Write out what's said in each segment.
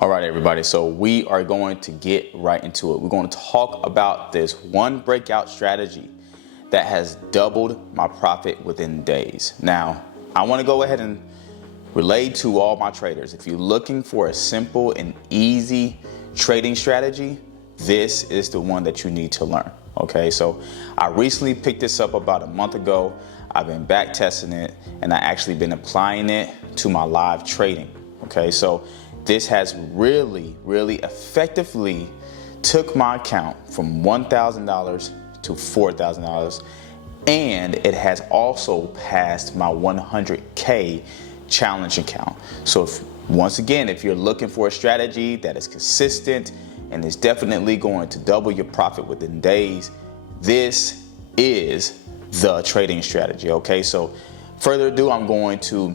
All right, everybody. So we are going to get right into it. We're going to talk about this one breakout strategy that has doubled my profit within days. Now, I want to go ahead and relay to all my traders. If you're looking for a simple and easy trading strategy, this is the one that you need to learn. Okay, so I recently picked this up about a month ago. I've been back testing it and I actually been applying it to my live trading. Okay, so this has really effectively took my account from $1,000 to $4,000, and it has also passed my 100K challenge account. So once again, if you're looking for a strategy that is consistent and is definitely going to double your profit within days, this is the trading strategy. Okay, so further ado, I'm going to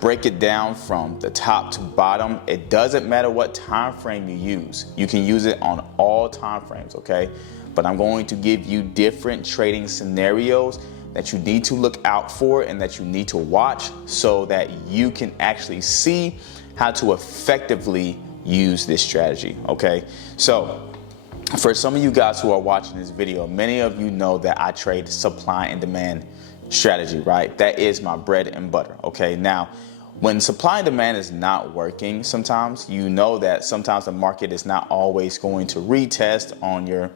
break it down from the top to bottom. It doesn't matter what time frame you use. You can use it on all time frames, okay? But I'm going to give you different trading scenarios that you need to look out for and that you need to watch so that you can actually see how to effectively use this strategy, okay? So for some of you guys who are watching this video, many of you know that I trade supply and demand strategy, right? That is my bread and butter, okay? Now, when supply and demand is not working, sometimes you know that sometimes the market is not always going to retest on your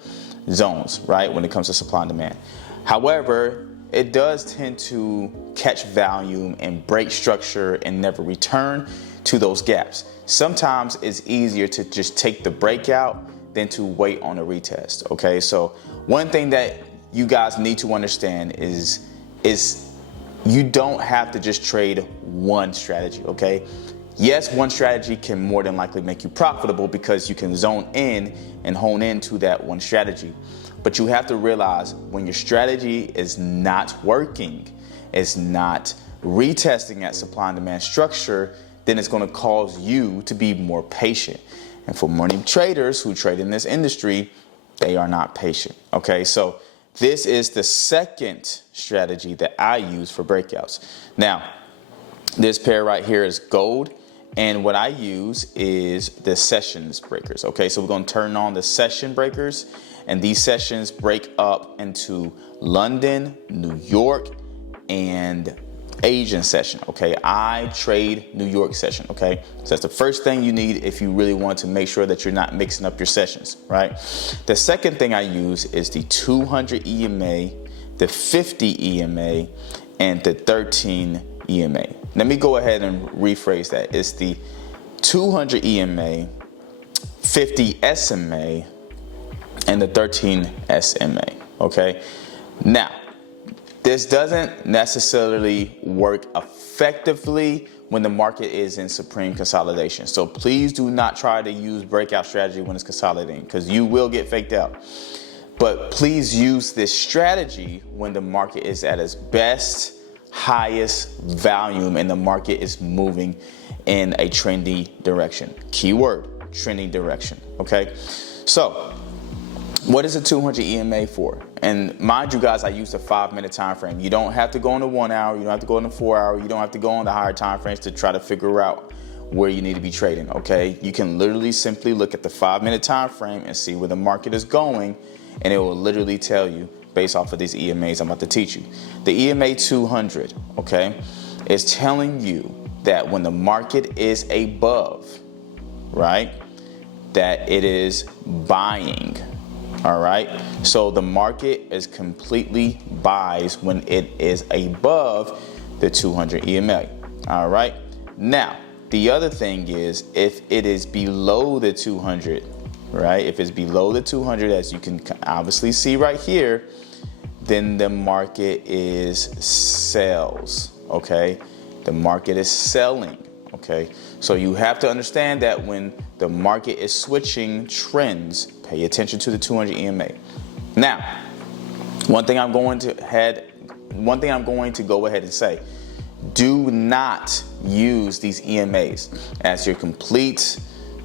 zones, right? When it comes to supply and demand. However, it does tend to catch volume and break structure and never return to those gaps. Sometimes it's easier to just take the breakout than to wait on a retest, okay? So one thing that you guys need to understand is you don't have to just trade one strategy, okay? Yes, one strategy can more than likely make you profitable because you can zone in and hone into that one strategy. But you have to realize when your strategy is not working, it's not retesting at supply and demand structure, then it's going to cause you to be more patient. And for many traders who trade in this industry, they are not patient, okay? So this is the second strategy that I use for breakouts. Now, this pair right here is gold, and what I use is the sessions breakers. Okay, so we're going to turn on the session breakers, and these sessions break up into London, New York, and Asian session. Okay, I trade New York session. Okay, so that's the first thing you need if you really want to make sure that you're not mixing up your sessions, right? The second thing I use is the 200 EMA, the 50 EMA, and the 13 EMA. Let me go ahead and rephrase that. It's the 200 EMA, 50 SMA, and the 13 SMA. Okay, now this doesn't necessarily work effectively when the market is in supreme consolidation. So please do not try to use breakout strategy when it's consolidating, because you will get faked out. But please use this strategy when the market is at its best, highest volume, and the market is moving in a trendy direction. Keyword, trending direction, okay? So what is a 200 EMA for? And mind you guys, I use a 5-minute time frame. You don't have to go on the 1 hour, you don't have to go on the 4 hour, you don't have to go on the higher time frames to try to figure out where you need to be trading, okay? You can literally simply look at the 5-minute time frame and see where the market is going, and it will literally tell you based off of these EMAs I'm about to teach you. The EMA 200, okay, is telling you that when the market is above, right, that it is buying. All right, so the market is completely buys when it is above the 200 EMA. All right, now the other thing is if it is below the 200, right, if it's below the 200, as you can obviously see right here, then the market is sells. Okay, the market is selling. Okay, so you have to understand that when the market is switching trends, pay attention to the 200 EMA. Now, one thing I'm going to go ahead and say, do not use these EMAs as your complete,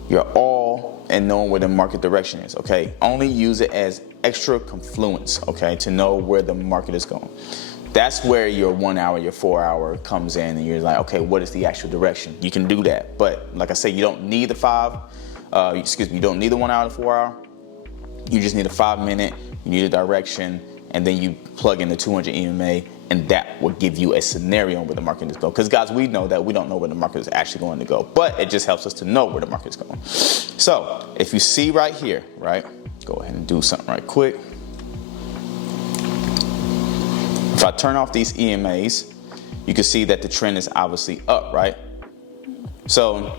your all, and knowing where the market direction is. Okay, only use it as extra confluence. Okay, to know where the market is going. That's where your 1 hour, your 4 hour comes in, and you're like, okay, what is the actual direction? You can do that, but like I say, you don't need the you don't need the 1 hour to 4 hour. You just need a 5 minute. You need a direction, and then you plug in the 200 EMA, and that will give you a scenario where the market is going. Because guys, we know that we don't know where the market is actually going to go, but it just helps us to know where the market is going. So if you see right here, right, go ahead and do something right quick. If I turn off these EMAs, you can see that the trend is obviously up, right? So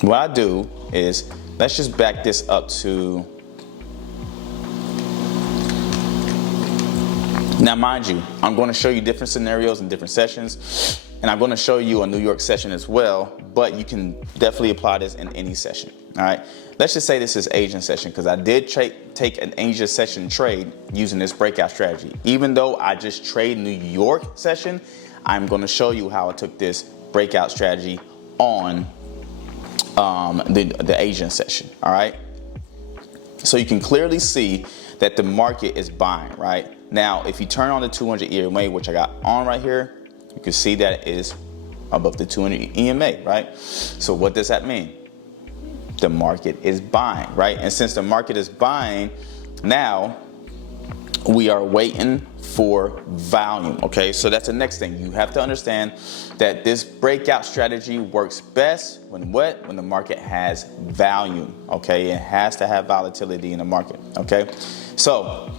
what I do is, let's just back this up to, now mind you, I'm going to show you different scenarios and different sessions, and I'm going to show you a New York session as well, but you can definitely apply this in any session. All right, let's just say this is Asian session, because I did take an Asia session trade using this breakout strategy. Even though I just trade New York session, I'm going to show you how I took this breakout strategy on the Asian session. All right, so you can clearly see that the market is buying. Right now, if you turn on the 200 EMA, which I got on right here, you can see that it is above the 200 EMA. Right, so what does that mean? The market is buying, right? And since the market is buying, now we are waiting for volume. Okay, so that's the next thing. You have to understand that this breakout strategy works best when what? When the market has volume. Okay, it has to have volatility in the market. Okay, so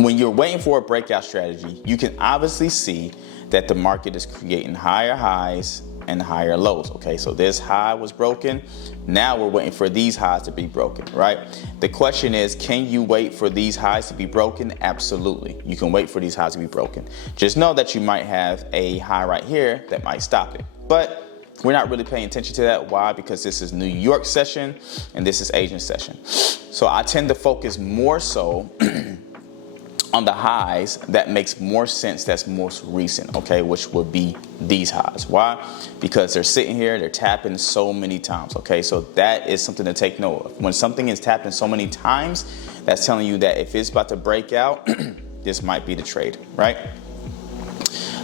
when you're waiting for a breakout strategy, you can obviously see that the market is creating higher highs and higher lows. Okay, so this high was broken. Now we're waiting for these highs to be broken, right? The question is, can you wait for these highs to be broken? Absolutely, you can wait for these highs to be broken. Just know that you might have a high right here that might stop it, but we're not really paying attention to that. Why? Because this is New York session and this is Asian session. So I tend to focus more so on the highs that makes more sense, that's most recent, okay, which would be these highs. Why? Because they're sitting here, they're tapping so many times, okay? So that is something to take note of. When something is tapping so many times, that's telling you that if it's about to break out, this might be the trade, right?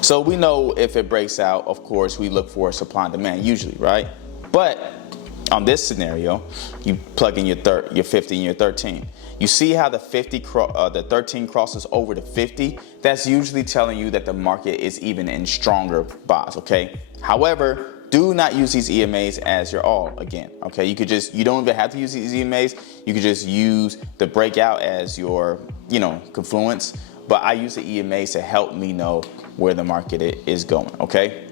So we know if it breaks out, of course, we look for supply and demand usually, right? But on this scenario, you plug in your 50 and your 13. You see how the 13 crosses over to 50? That's usually telling you that the market is even in stronger buys, okay? However, do not use these EMAs as your all again, okay? You don't even have to use these EMAs. You could just use the breakout as your, confluence. But I use the EMAs to help me know where the market is going, okay?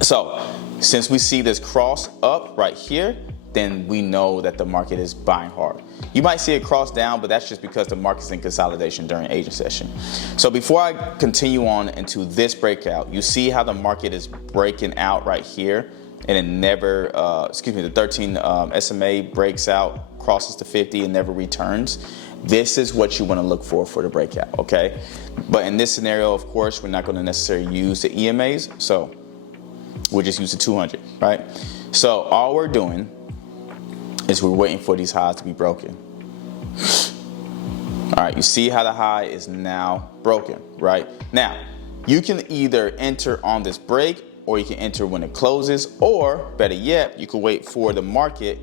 So since we see this cross up right here, then we know that the market is buying hard. You might see it cross down, but that's just because the market's in consolidation during Asian session. So before I continue on into this breakout, you see how the market is breaking out right here, and it never, the 13 SMA breaks out, crosses to 50 and never returns. This is what you want to look for the breakout, okay? But in this scenario, of course, we're not going to necessarily use the EMAs, so we'll just use the 200, right? So all we're doing is we're waiting for these highs to be broken. All right, you see how the high is now broken, right? Now, you can either enter on this break, or you can enter when it closes, or better yet, you can wait for the market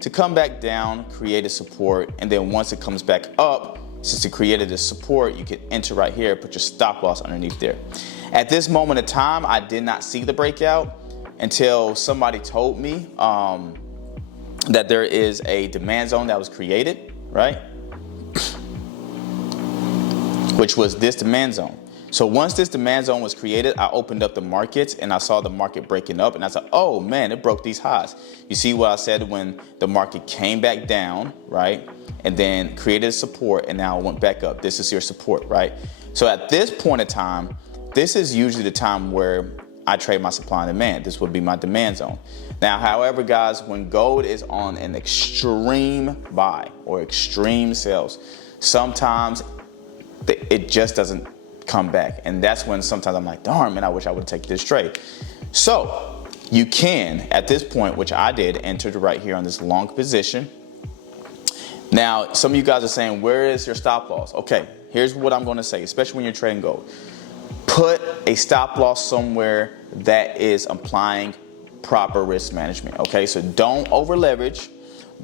to come back down, create a support, and then once it comes back up, since it created a support, you can enter right here, put your stop loss underneath there. At this moment in time, I did not see the breakout until somebody told me that there is a demand zone that was created, right? Which was this demand zone. So once this demand zone was created, I opened up the markets and I saw the market breaking up, and I said, oh man, it broke these highs. You see what I said when the market came back down, right? And then created a support, and now it went back up. This is your support, right? So at this point in time, this is usually the time where I trade my supply and demand. This would be my demand zone. Now, however, guys, when gold is on an extreme buy or extreme sales, sometimes it just doesn't come back. And that's when sometimes I'm like, darn, man, I wish I would take this trade. So you can, at this point, which I did, enter right here on this long position. Now, some of you guys are saying, where is your stop loss? Okay, here's what I'm going to say, especially when you're trading gold. Put a stop loss somewhere that is applying proper risk management, okay? So don't over leverage.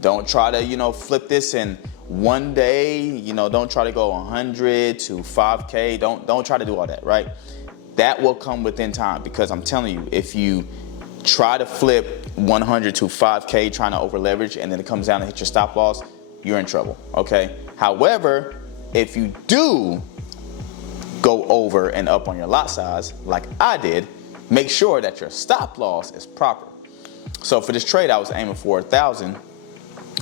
Don't try to, flip this in one day. Don't try to go 100 to 5K. Don't try to do all that, right? That will come within time, because I'm telling you, if you try to flip 100 to 5K trying to over leverage and then it comes down and hit your stop loss, you're in trouble, okay? However, if you do go over and up on your lot size, like I did, make sure that your stop loss is proper. So for this trade, I was aiming for 1,000,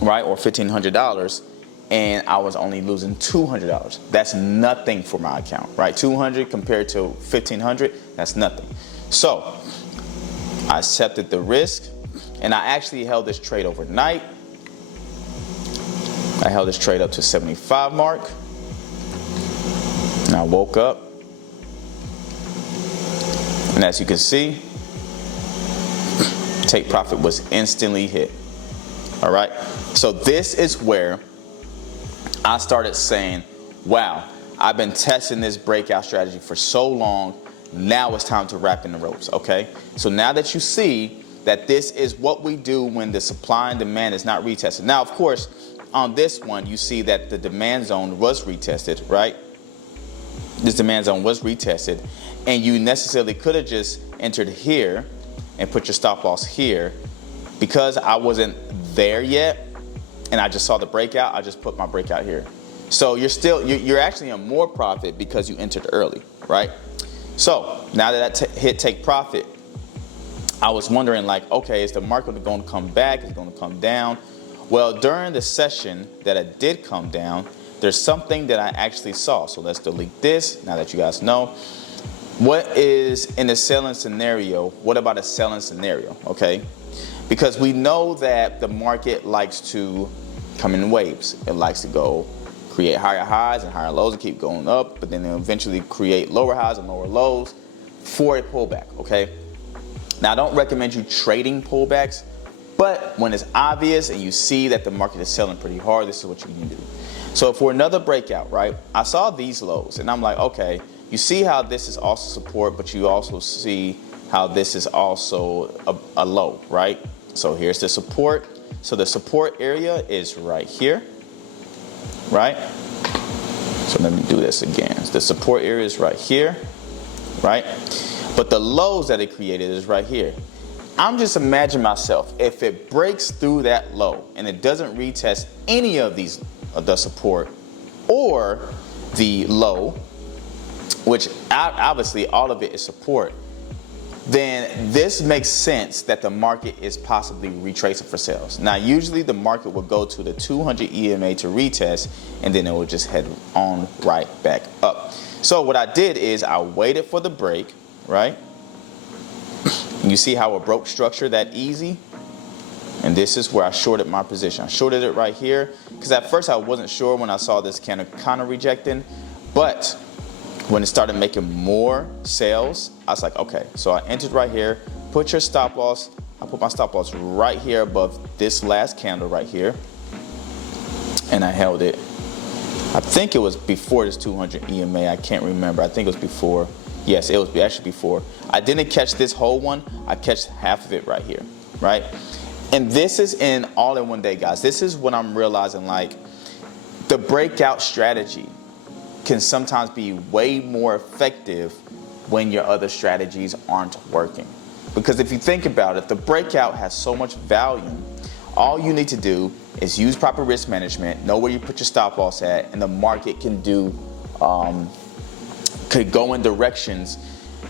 right, or $1,500, and I was only losing $200. That's nothing for my account, right? 200 compared to 1,500, that's nothing. So I accepted the risk, and I actually held this trade overnight. I held this trade up to 75 mark. And I woke up, and as you can see, take profit was instantly hit. All right. So this is where I started saying, wow, I've been testing this breakout strategy for so long. Now it's time to wrap in the ropes. Okay. So now that you see that this is what we do when the supply and demand is not retested. Now, of course, on this one, you see that the demand zone was retested, right? This demand zone was retested, and you necessarily could have just entered here and put your stop loss here. Because I wasn't there yet and I just saw the breakout, I just put my breakout here. So you're actually in more profit because you entered early, right? So now that I hit take profit, I was wondering, like, okay, is the market going to come back? Is it going to come down? Well, during the session that it did come down, there's something that I actually saw. So let's delete this now that you guys know. What is in a selling scenario? What about a selling scenario? Okay. Because we know that the market likes to come in waves. It likes to go create higher highs and higher lows and keep going up, but then they'll eventually create lower highs and lower lows for a pullback, okay? Now, I don't recommend you trading pullbacks, but when it's obvious and you see that the market is selling pretty hard, this is what you need to do. So for another breakout, right, I saw these lows and I'm like, okay, you see how this is also support, but you also see how this is also a low, right? So here's the support. So the support area is right here, right? So let me do this again. The support area is right here, right? But the lows that it created is right here. I'm just imagining myself, if it breaks through that low and it doesn't retest any of these, the support or the low, which obviously all of it is support, then this makes sense that the market is possibly retracing for sales. Now, usually the market will go to the 200 EMA to retest, and then it will just head on right back up. So what I did is I waited for the break, right? You see how it broke structure that easy? And this is where I shorted my position. I shorted it right here because at first I wasn't sure when I saw this kind of rejecting, but when it started making more sales, I was like, okay. So I entered right here, put your stop loss. I put my stop loss right here above this last candle right here. And I held it. I think it was before this 200 EMA. I can't remember. I think it was before. Yes, it was actually before. I didn't catch this whole one. I catch half of it right here, right? And this is in all in one day, guys. This is what I'm realizing, like, the breakout strategy can sometimes be way more effective when your other strategies aren't working. Because if you think about it, the breakout has so much value. All you need to do is use proper risk management, know where you put your stop loss at, and the market can could go in directions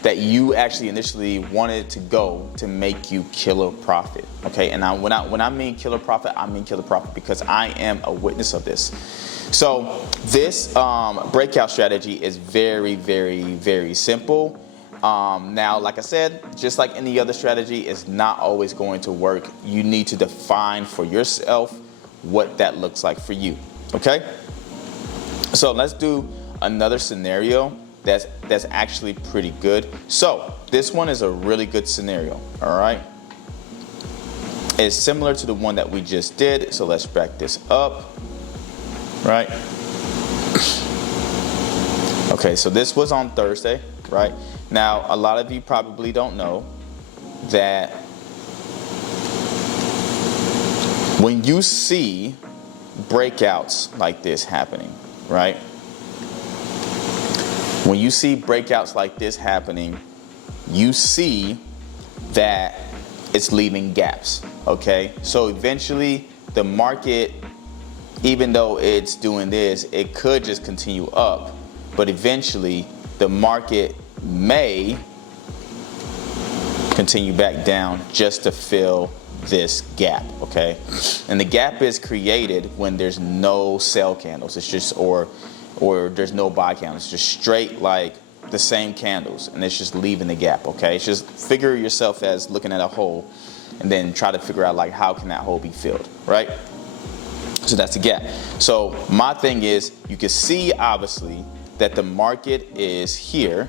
that you actually initially wanted to go to make you killer profit. Okay, and when I mean killer profit, I mean killer profit because I am a witness of this. So this breakout strategy is very, very, very simple. Now, like I said, just like any other strategy, it's not always going to work. You need to define for yourself what that looks like for you. Okay, so let's do another scenario that's actually pretty good. So this one is a really good scenario. All right, it's similar to the one that we just did. So let's back this up. Right. Okay, so this was on Thursday, right? Now, a lot of you probably don't know that when you see breakouts like this happening, right? When you see breakouts like this happening, you see that it's leaving gaps, okay? So eventually the market, even though it's doing this, it could just continue up, but eventually the market may continue back down just to fill this gap, okay? And the gap is created when there's no sell candles. It's just, or there's no buy candles. It's just straight like the same candles, and it's just leaving the gap, okay? It's just figure yourself as looking at a hole and then try to figure out like how can that hole be filled, right? So that's the gap. So my thing is, you can see obviously that the market is here,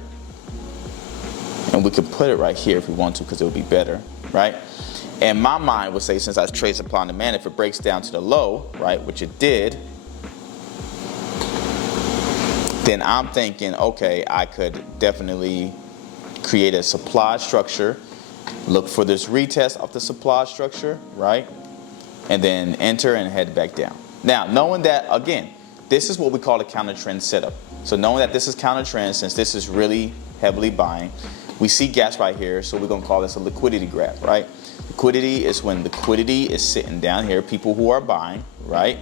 and we can put it right here if we want to because it would be better, right? And my mind would say, since I trade supply and demand, if it breaks down to the low, right, which it did, then I'm thinking, okay, I could definitely create a supply structure, look for this retest of the supply structure, right? And then enter and head back down. Now, knowing that, again, this is what we call a counter trend setup. So knowing that this is counter trend, since this is really heavily buying, we see gaps right here, so we're gonna call this a liquidity graph, right? Liquidity is when liquidity is sitting down here, people who are buying, right?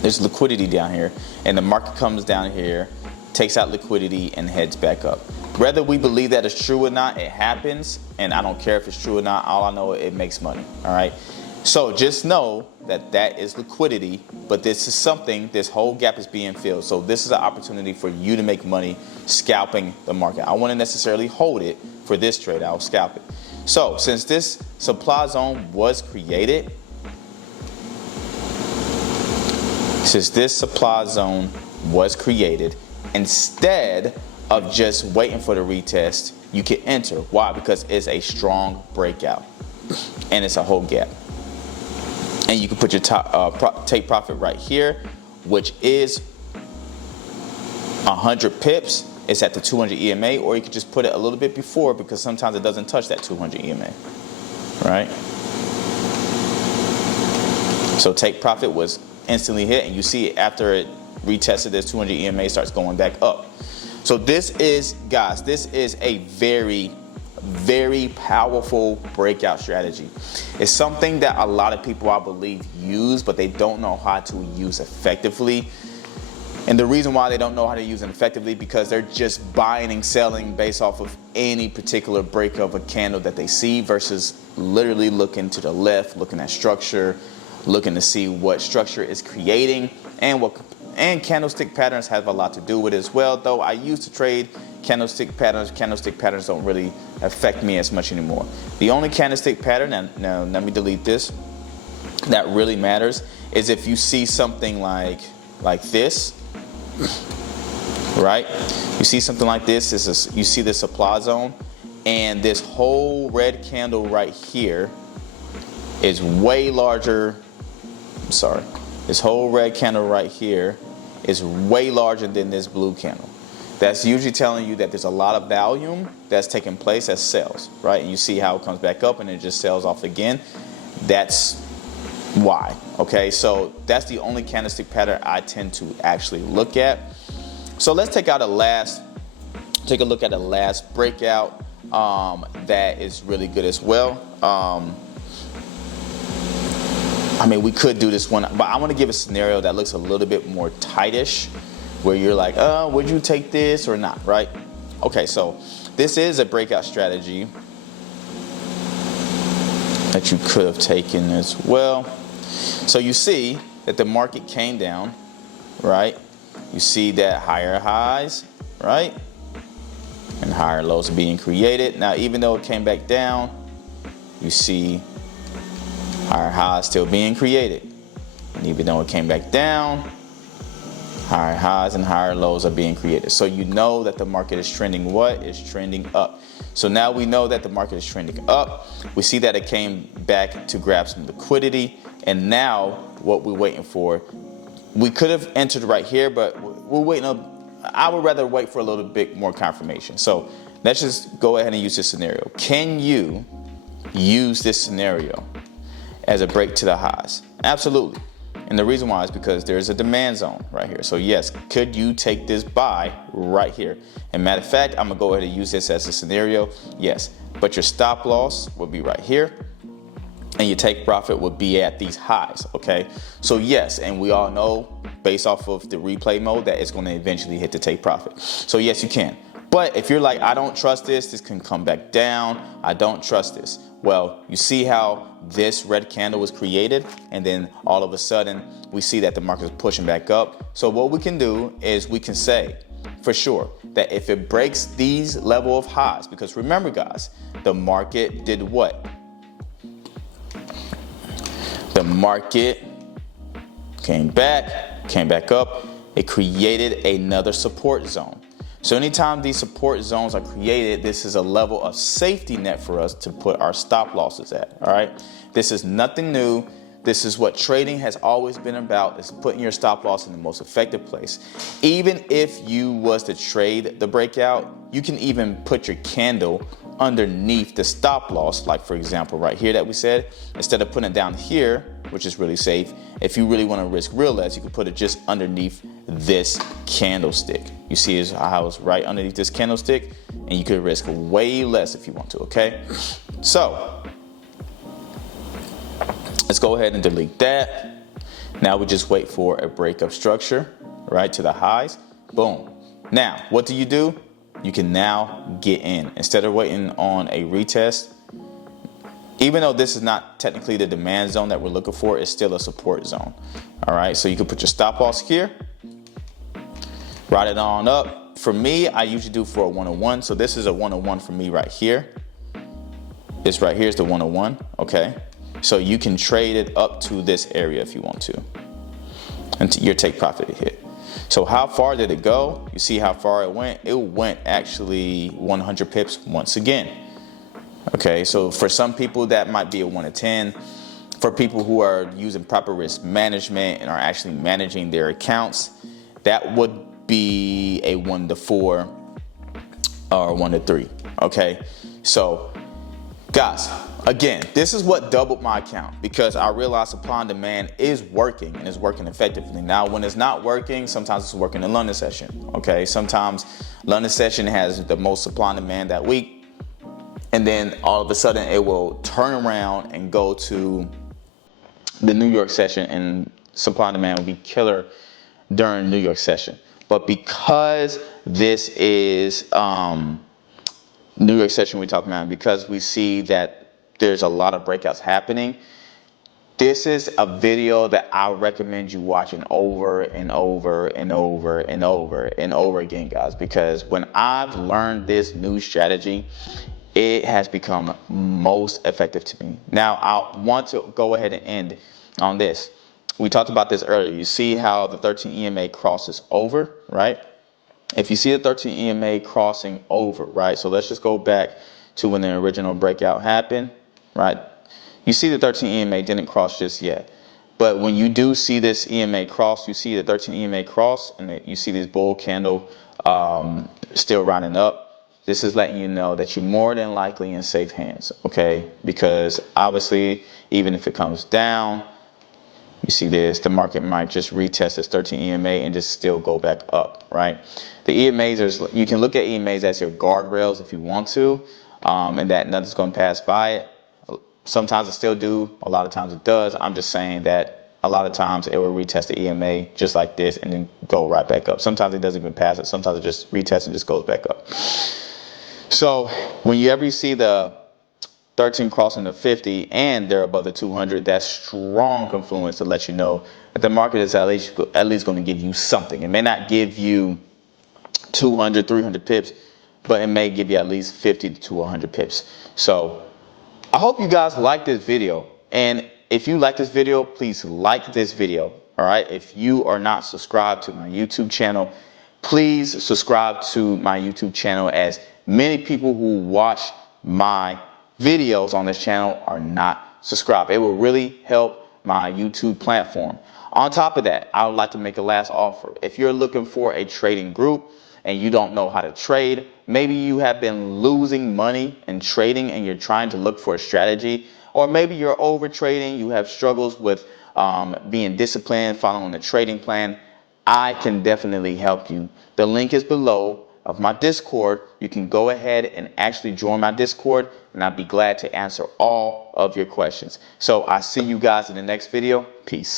There's liquidity down here, and the market comes down here, takes out liquidity, and heads back up. Whether we believe that is true or not, it happens, and I don't care if it's true or not. All I know, it makes money, all right? So just know that that is liquidity, but this is something, this whole gap is being filled. So this is an opportunity for you to make money scalping the market. I wouldn't necessarily hold it for this trade, I'll scalp it. So since this supply zone was created, instead of just waiting for the retest, you can enter. Why? Because it's a strong breakout and it's a whole gap. And you can put your take profit right here, which is 100 pips. It's at the 200 EMA, or you could just put it a little bit before, because sometimes it doesn't touch that 200 EMA, right? So take profit was instantly hit, and you see it after it retested this 200 EMA, starts going back up. So this is, guys, this is a very, very powerful breakout strategy. It's something that a lot of people, I believe, use, but they don't know how to use effectively. And the reason why they don't know how to use it effectively, because they're just buying and selling based off of any particular break of a candle that they see, versus literally looking to the left, looking at structure, looking to see what structure is creating, and candlestick patterns have a lot to do with it as well. Though I used to trade candlestick patterns don't really affect me as much anymore. The only candlestick pattern, and now let me delete this, that really matters is if you see something like this, right? You see something like this, you see the supply zone, and this whole red candle right here is way larger. I'm sorry, this whole red candle right here is way larger than this blue candle. That's usually telling you that there's a lot of volume that's taking place as sells, right? And you see how it comes back up and it just sells off again. That's why, okay? So that's the only candlestick pattern I tend to actually look at. So let's take a look at the last breakout that is really good as well. I mean, we could do this one, but I want to give a scenario that looks a little bit more tightish, where you're like, would you take this or not, right? Okay, so this is a breakout strategy that you could have taken as well. So you see that the market came down, right? You see that higher highs, right? And higher lows are being created. Now, even though it came back down, you see higher highs still being created. And even though it came back down, higher highs and higher lows are being created. So you know that the market is trending what? It's trending up. So now we know that the market is trending up. We see that it came back to grab some liquidity. And now what we're waiting for, we could have entered right here, but we're waiting I would rather wait for a little bit more confirmation. So let's just go ahead and use this scenario. Can you use this scenario as a break to the highs? Absolutely. And the reason why is because there's a demand zone right here. So yes, could you take this buy right here? And matter of fact, I'm gonna go ahead and use this as a scenario. Yes, but your stop loss will be right here, and your take profit would be at these highs, okay? So yes, and we all know based off of the replay mode that it's gonna eventually hit the take profit. So yes, you can. But if you're like, I don't trust this can come back down, I don't trust this. Well, you see how this red candle was created, and then all of a sudden we see that the market is pushing back up. So what we can do is we can say for sure that if it breaks these level of highs, because remember guys, the market did what? The market came back up. It created another support zone. So anytime these support zones are created, this is a level of safety net for us to put our stop losses at, all right? This is nothing new. This is what trading has always been about, is putting your stop loss in the most effective place. Even if you was to trade the breakout, you can even put your candle underneath the stop loss, like for example right here that we said, instead of putting it down here, which is really safe. If you really want to risk real less, you can put it just underneath this candlestick. You see how it's right underneath this candlestick, and you could risk way less if you want to, okay? So let's go ahead and delete that. Now we just wait for a breakup structure, right, to the highs. Boom. Now, what do? You can now get in. Instead of waiting on a retest, even though this is not technically the demand zone that we're looking for, it's still a support zone. All right, so you can put your stop loss here, ride it on up. For me, I usually do for a 101. So this is a 101 for me right here. This right here is the 101, okay? So you can trade it up to this area if you want to, and your take profit hit. So how far did it go? You see how far it went? It went actually 100 pips once again. Okay, so for some people that might be a 1 to 10. For people who are using proper risk management and are actually managing their accounts, that would be a 1 to 4 or 1 to 3. Okay, so guys, again, this is what doubled my account, because I realized supply and demand is working and is working effectively. Now, when it's not working, sometimes it's working in London session. Okay, sometimes London session has the most supply and demand that week, and then all of a sudden it will turn around and go to the New York session, and supply and demand will be killer during New York session. But because this is New York session we're talking about, because we see that there's a lot of breakouts happening, this is a video that I recommend you watching over and over and over and over and over again, guys, because when I've learned this new strategy, it has become most effective to me. Now, I want to go ahead and end on this. We talked about this earlier. You see how the 13 EMA crosses over, right? If you see the 13 EMA crossing over, right? So let's just go back to when the original breakout happened, right? You see the 13 EMA didn't cross just yet. But when you do see this EMA cross, you see the 13 EMA cross, and you see this bull candle still running up. This is letting you know that you're more than likely in safe hands, okay? Because obviously, even if it comes down, you see this, the market might just retest this 13 EMA and just still go back up, right? The EMAs, you can look at EMAs as your guardrails if you want to, and that nothing's going to pass by it. Sometimes it still do, a lot of times it does. I'm just saying that a lot of times it will retest the EMA just like this and then go right back up. Sometimes it doesn't even pass it. Sometimes it just retests and just goes back up. So when you ever see the 13 crossing the 50 and they're above the 200, that's strong confluence to let you know that the market is at least going to give you something. It may not give you 200, 300 pips, but it may give you at least 50 to 100 pips. So I hope you guys like this video. And if you like this video, please like this video. All right. If you are not subscribed to my YouTube channel, please subscribe to my YouTube channel, as many people who watch my videos on this channel are not subscribed. It will really help my YouTube platform. On top of that, I would like to make a last offer. If you're looking for a trading group and you don't know how to trade, maybe you have been losing money in trading and you're trying to look for a strategy, or maybe you're over trading, you have struggles with being disciplined, following a trading plan, I can definitely help you. The link is below of my Discord. You can go ahead and actually join my Discord, and I'll be glad to answer all of your questions. So I see you guys in the next video. Peace.